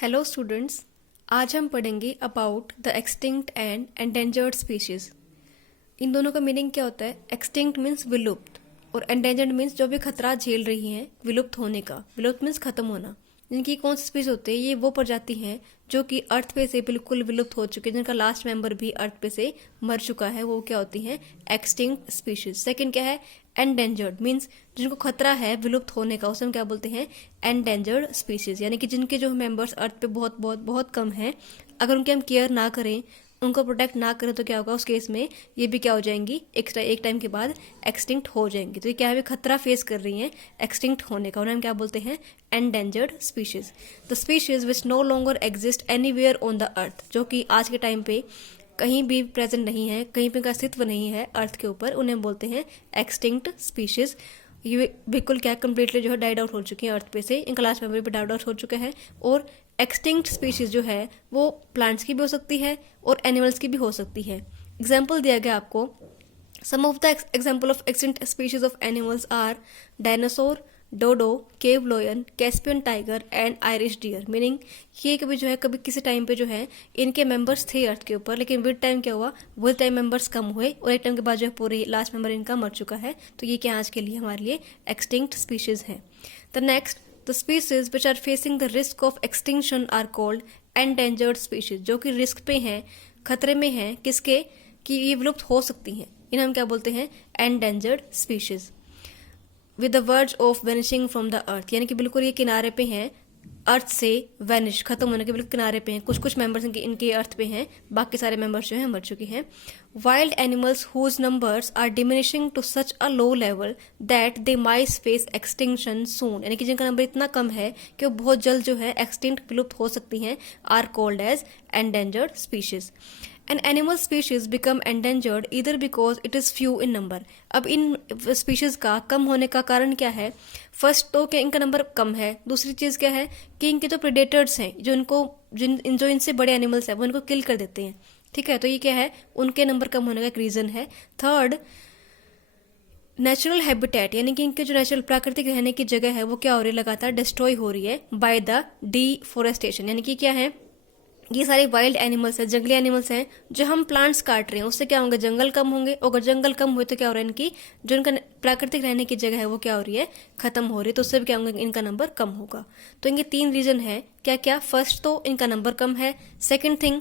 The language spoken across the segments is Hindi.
हेलो स्टूडेंट्स, आज हम पढ़ेंगे about the extinct and endangered species. इन दोनों का मीनिंग क्या होता है। एक्सटिंक्ट मीन्स विलुप्त और एंडेंजर्ड मीन्स जो भी खतरा झेल रही हैं विलुप्त होने का। विलुप्त मीन्स खत्म होना। जिनकी कौन सी स्पीशीज होते हैं, ये वो प्रजाति हैं जो कि अर्थ पे से बिल्कुल विलुप्त हो चुके हैं, जिनका लास्ट मेंबर भी अर्थ पे से मर चुका है। वो क्या होती हैं? Extinct species. सेकंड क्या है? एंडेंजर्ड मीन्स जिनको खतरा है विलुप्त होने का, उसे हम क्या बोलते हैं? Endangered species. यानी कि जिनके जो मेंबर्स अर्थ पे बहुत बहुत बहुत कम हैं, अगर उनकी हम केयर ना करें, उनको प्रोटेक्ट ना करें, तो क्या होगा उस केस में? ये भी क्या हो जाएंगी? एक टाइम के बाद एक्सटिंक्ट हो जाएंगी। तो ये क्या है? खतरा फेस कर रही हैं एक्सटिंक्ट होने का। उन्हें हम क्या बोलते हैं? Endangered species. The species which no longer exist anywhere on the earth, जो कि आज के टाइम पे कहीं भी प्रेजेंट नहीं है, कहीं पे का अस्तित्व नहीं है अर्थ के ऊपर, उन्हें बोलते हैं एक्सटिंक्ट स्पीशीज। ये बिल्कुल क्या कंप्लीटली जो है डाइड आउट हो चुकी है अर्थ पे से, इनका लास्ट मेंबर भी डाइड आउट हो चुका है। और एक्सटिंक्ट स्पीशीज जो है वो प्लांट्स की भी हो सकती है और एनिमल्स की भी हो सकती है। एग्जाम्पल दिया गया आपको। Some of the example of extinct species of animals are dinosaur, dodo, cave lion, Caspian tiger and Irish deer. Meaning ये कभी जो है कभी किसी टाइम पे जो है इनके मेंबर्स थे अर्थ के ऊपर, लेकिन विद टाइम क्या हुआ, विद टाइम मेंबर्स कम हुए और एक टाइम के बाद जो है पूरी लास्ट मेंबर इनका मर चुका है। तो ये क्या आज के लिए हमारे लिए एक्सटिंक्ट स्पीशीज है। The next, the species which are facing the risk of extinction are called endangered species. जो कि रिस्क पे हैं, खतरे में हैं, किसके? कि ये विलुप्त हो सकती हैं। इन्हें हम क्या बोलते हैं? Endangered species. With the verge of vanishing from the earth, यानी कि बिल्कुल ये किनारे पे हैं अर्थ से, वेनिश खत्म होने के बिल्कुल किनारे पे हैं। कुछ कुछ मेंबर्स इनके अर्थ पे हैं, बाकी सारे मेंबर्स जो हैं मर चुके हैं। Wild animals whose numbers are diminishing to such a low level that they might face extinction soon, यानी कि जिनका नंबर इतना कम है कि वो बहुत जल्द जो है एक्सटिंक्ट विलुप्त हो सकती हैं, are called as endangered species. An animal species become endangered either because it is few in number। अब इन स्पीशीज का कम होने का कारण क्या है? फर्स्ट तो क्या इनका नंबर कम है, दूसरी चीज क्या है कि इनके जो प्रेडेटर्स हैं, जो इनसे बड़े एनिमल्स हैं वो इनको किल कर देते हैं। ठीक है, तो ये क्या है? उनके नंबर कम होने का एक रीजन है। थर्ड, नेचुरल हैबिटेट, यानी कि इनके जो नेचुरल प्राकृतिक रहने की जगह है वो क्या हो रही है? लगातार डिस्ट्रॉय हो रही है बाय द डिफोरेस्टेशन। यानी कि क्या है? ये सारे वाइल्ड एनिमल्स हैं, जंगली एनिमल्स हैं, जो हम प्लांट्स काट रहे हैं उससे क्या होंगे? जंगल कम होंगे। और अगर जंगल कम हुए तो क्या हो रहा है? इनकी जो इनका प्राकृतिक रहने की जगह है वो क्या हो रही है? खत्म हो रही है। तो उससे भी क्या होंगे? इनका नंबर कम होगा। तो इनके तीन रीजन है। क्या क्या? फर्स्ट तो इनका नंबर कम है। सेकेंड थिंग,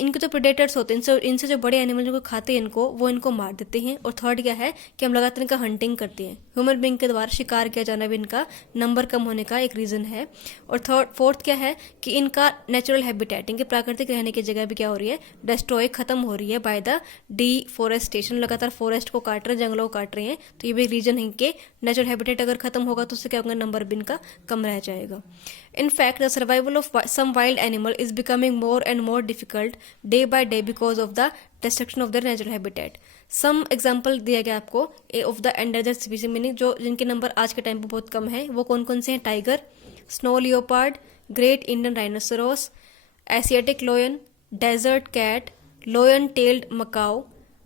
इनके जो प्रेडेटर्स होते हैं, इनसे जो बड़े एनिमल जो खाते हैं इनको, वो इनको मार देते हैं। और थर्ड क्या है कि हम लगातार इनका हंटिंग करते हैं, ह्यूमन बीइंग के द्वारा शिकार किया जाना भी इनका नंबर कम होने का एक रीजन है। और फोर्थ क्या है कि इनका नेचुरल हैबिटेट, इनके प्राकृतिक रहने की जगह भी क्या हो रही है? डिस्ट्रॉय, खत्म हो रही है बाय द डिफोरेस्टेशन। लगातार फॉरेस्ट को काट रहे हैं, जंगलों को काट रहे हैं। तो ये भी रीजन है कि नेचुरल हैबिटेट अगर खत्म होगा तो उससे क्या होगा? नंबर भी इनका कम रह जाएगा। In fact, the survival of some wild animal is becoming more and more difficult day by day because of the destruction of their natural habitat. Some example दिया गया आपको of the endangered species, meaning जो जिनके नंबर आज के टाइम पे बहुत कम है, वो कौन कौन से हैं? Tiger, snow leopard, great Indian rhinoceros, Asiatic lion, desert cat, lion tailed macaque,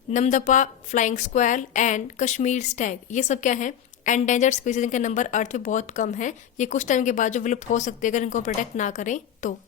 Namdapha flying squirrel and Kashmir stag. ये सब क्या है? Endangered species. इनके नंबर अर्थ पे बहुत कम है। ये कुछ टाइम के बाद जो विलुप्त हो सकते हैं अगर इनको प्रोटेक्ट ना करें तो।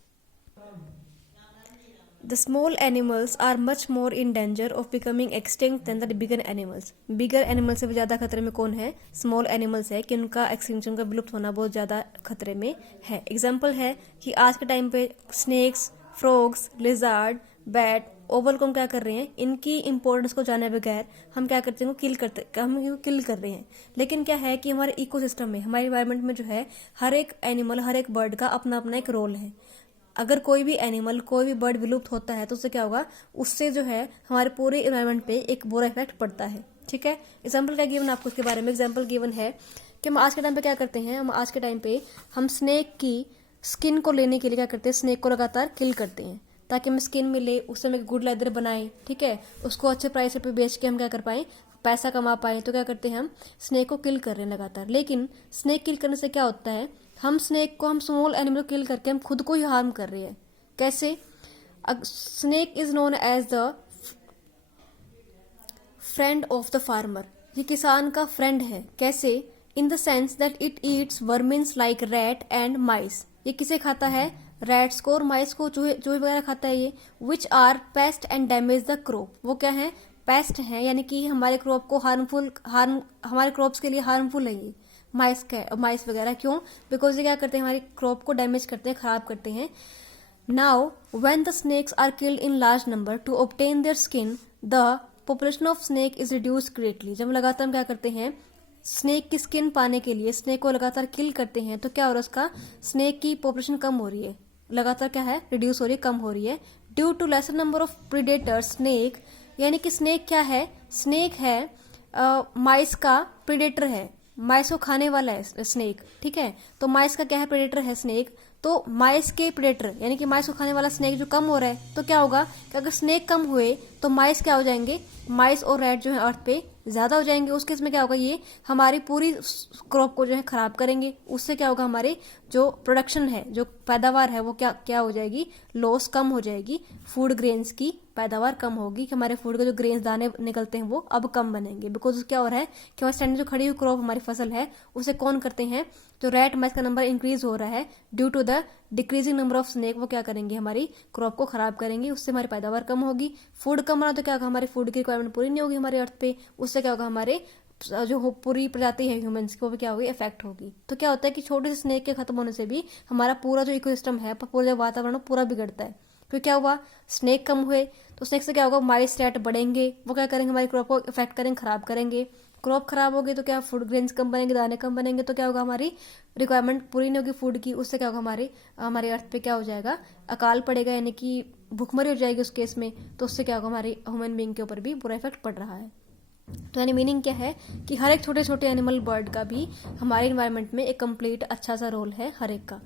The small animals are much more in danger of becoming extinct then the bigger animals. Bigger animal से भी ज्यादा खतरे में कौन है? स्मॉल एनिमल्स है, कि उनका एक्सटिंक्शन का विलुप्त होना बहुत ज्यादा खतरे में है। एग्जाम्पल है कि आज के टाइम पे snakes, frogs, lizard, bat, owl को हम क्या कर रहे हैं? इनकी इंपॉर्टेंस को जाने बगैर हम क्या करते हैं? हम इनको किल कर रहे हैं। लेकिन क्या है कि हमारे इकोसिस्टम में, हमारे इन्वायरमेंट में जो है हर एक एनिमल, हर एक बर्ड का अपना अपना एक रोल है। अगर कोई भी एनिमल, कोई भी बर्ड विलुप्त होता है तो उससे क्या होगा? उससे जो है हमारे पूरे इन्वायरमेंट पे एक बुरा इफेक्ट पड़ता है। ठीक है, एग्जाम्पल क्या गिवन आपको उसके बारे में? एग्जाम्पल गिवन है कि हम आज के टाइम पे क्या करते हैं? हम आज के टाइम पे हम स्नेक की स्किन को लेने के लिए क्या करते हैं? स्नेक को लगातार किल करते हैं ताकि हमें स्किन मिले, उससे हम एक गुड लेदर बनाए। ठीक है, उसको अच्छे प्राइस पे बेच के हम क्या कर पाए? पैसा कमा पाए। तो क्या करते हैं? हम स्नेक को किल कर रहे हैं लगातार। लेकिन स्नेक किल करने से क्या होता है? हम स्मॉल एनिमल किल करके हम खुद को ही हार्म कर रहे हैं। कैसे? Snake is known as the friend of the farmer. ये किसान का फ्रेंड है। कैसे? In the sense that it eats vermins like rat and mice. ये किसे खाता है? रैट्स को और माइस को, चूहे चूहे वगैरह खाता है ये। Which are pest and damage the crop, वो क्या है? पेस्ट है, यानी कि हमारे क्रॉप को हमारे क्रॉप्स के लिए हार्मफुल है ये माइस वगैरह। क्यों? बिकॉज ये क्या करते हैं? हमारी क्रॉप को डैमेज करते हैं, खराब करते हैं। Now when the snakes are killed in large number to obtain their skin, the population of snake is reduce greatly. जब लगातार हम क्या करते हैं? स्नेक की स्किन पाने के लिए स्नेक को लगातार किल करते हैं, तो क्या हो रहा है? उसका स्नेक की पॉपुलेशन कम हो रही है, लगातार क्या है? रिड्यूस हो रही है, कम हो रही है। Due to lesser number of predators snake, यानी कि स्नेक क्या है? स्नेक है माइस का प्रीडेटर है, माइस को खाने वाला है स्नेक, ठीक है। तो माइस का क्या है? प्रेडेटर है स्नेक। तो माइस के प्रेडेटर यानी कि माइस को खाने वाला स्नेक जो कम हो रहा है, तो क्या होगा कि अगर स्नेक कम हुए तो माइस क्या हो जाएंगे? माइस और रैट जो है अर्थ पे ज्यादा हो जाएंगे। उस केस में क्या होगा? ये हमारी पूरी क्रॉप को जो है खराब करेंगे। उससे क्या होगा? हमारे जो प्रोडक्शन है, जो पैदावार है, वो क्या हो जाएगी? लॉस, कम हो जाएगी। फूड ग्रेन्स की पैदावार कम होगी, कि हमारे फूड के जो ग्रेन्स दाने निकलते हैं वो अब कम बनेंगे। बिकॉज क्या हो रहा है कि हमारे स्टैंड जो खड़ी हुई क्रॉप हमारी फसल है, उसे कौन करते हैं? जो रैट माइस का नंबर इंक्रीज हो रहा है due to the decreasing number of snake, वो क्या करेंगे? हमारी क्रॉप को खराब करेंगे। उससे हमारी पैदावार कम होगी। फूड कम रहा तो क्या होगा? हमारी फूड की रिक्वायरमेंट पूरी नहीं होगी हमारे अर्थ पे। उससे क्या होगा? हमारे जो पूरी प्रजाति है ह्यूमंस की, वो भी क्या होगी? इफेक्ट होगी। तो क्या होता है कि छोटे से स्नेक के खत्म होने से भी हमारा पूरा जो इकोसिस्टम है, पूरा जो वातावरण पूरा बिगड़ता है। फिर क्या हुआ? स्नेक कम हुए तो स्नेक से क्या होगा? माइस रैट बढ़ेंगे, वो क्या करेंगे? हमारी क्रॉप को इफेक्ट करेंगे, खराब करेंगे। क्रॉप खराब होगी तो क्या? फूड ग्रेन्स कम बनेंगे, दाने कम बनेंगे, तो क्या होगा? हमारी रिक्वायरमेंट पूरी नहीं होगी फूड की। उससे क्या होगा? हमारे अर्थ पे क्या हो जाएगा? अकाल पड़ेगा, यानी कि भूखमरी हो जाएगी उस केस में। तो उससे क्या होगा? हमारी ह्यूमन बीइंग के ऊपर भी बुरा इफेक्ट पड़ रहा है। तो यानी मीनिंग क्या है कि हर एक छोटे छोटे एनिमल बर्ड का भी हमारे इन्वायरमेंट में एक कंप्लीट अच्छा सा रोल है हर एक का।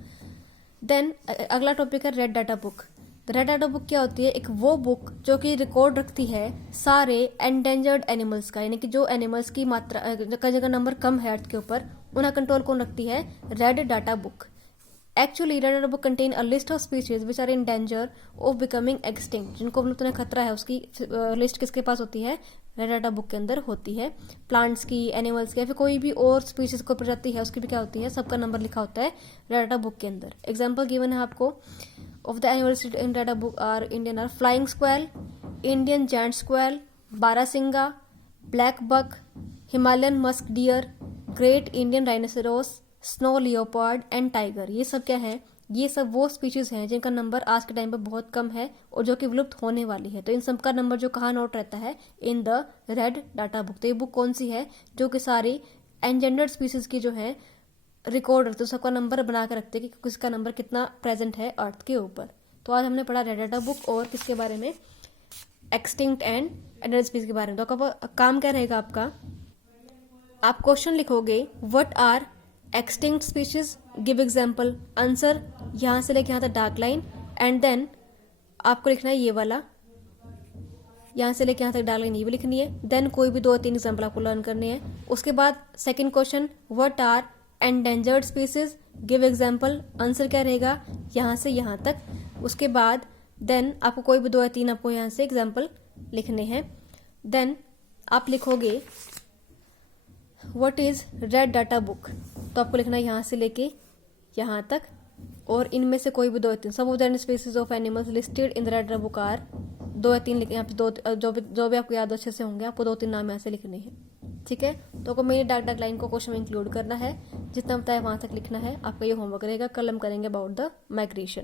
देन अगला टॉपिक है red data book. Red data book क्या होती है? एक वो बुक जो कि रिकॉर्ड रखती है सारे एंडेंजर्ड एनिमल्स का, यानी कि जो एनिमल्स की मात्रा का जगह नंबर कम है अर्थ के ऊपर, उनका कंट्रोल कौन रखती है? Red data book. Actually red data book contain a list of species which are in danger of becoming extinct, जिनको विलुप्त होने खतरा है, उसकी लिस्ट किसके पास होती है? रेड डाटा बुक के अंदर होती है। प्लांट्स की, एनिमल्स की, या फिर कोई भी और स्पीशीज को प्रजाति है उसकी भी क्या होती है? सबका नंबर लिखा होता है रेड डाटा बुक के अंदर। एग्जाम्पल गिवन है आपको of the animals in data book are flying squirrel, Indian giant squirrel, Barasinga, black buck, Himalayan musk deer, great Indian rhinoceros, snow leopard and tiger। ये सब क्या है? ये सब वो स्पीशीज हैं जिनका नंबर आज के टाइम पे बहुत कम है और जो कि विलुप्त होने वाली है। तो इन सब का नंबर जो कहाँ नोट रहता है? इन द रेड डाटा बुक। तो ये बुक कौन सी है? जो कि सारी एंजेंडर्ड स्पीशीज की जो है रिकॉर्ड रखते, सबका नंबर बना कर रखते कि किसका नंबर कितना प्रेजेंट है अर्थ के ऊपर। तो आज हमने पढ़ा रेड डाटा बुक और किसके बारे में? एक्सटिंक्ट एंड एंडेंजर्ड स्पीशीज के बारे में। तो आपका काम क्या रहेगा? आप क्वेश्चन लिखोगे what are extinct species, give example, answer यहां से लेके यहां तक डार्क लाइन, एंड देन आपको लिखना है ये वाला, यहां से लेके यहां तक डार्क लाइन ये भी लिखनी है। देन कोई भी 2-3 एग्जाम्पल आपको लर्न करने हैं। उसके बाद second question what are endangered species, give example, answer क्या रहेगा? यहां से यहां तक। उसके बाद देन आपको कोई भी 2 या 3 आपको यहां से एग्जाम्पल लिखने हैं। देन आप लिखोगे what is red data book, तो आपको लिखना है यहां से लेके यहां तक, और इनमें से कोई भी 2 या 3 सब of the species of animals listed in the red data book are, 2 या 3 लिखने यहाँ पे, जो भी आपको याद अच्छे से होंगे आपको 2-3 नाम यहाँ से लिखने हैं। ठीक है, तो आपको मेरी डार्क लाइन को क्वेश्चन में इंक्लूड करना है, जितना बताया वहां तक लिखना है। आपका ये होमवर्क रहेगा, कल हम करेंगे अबाउट द माइग्रेशन।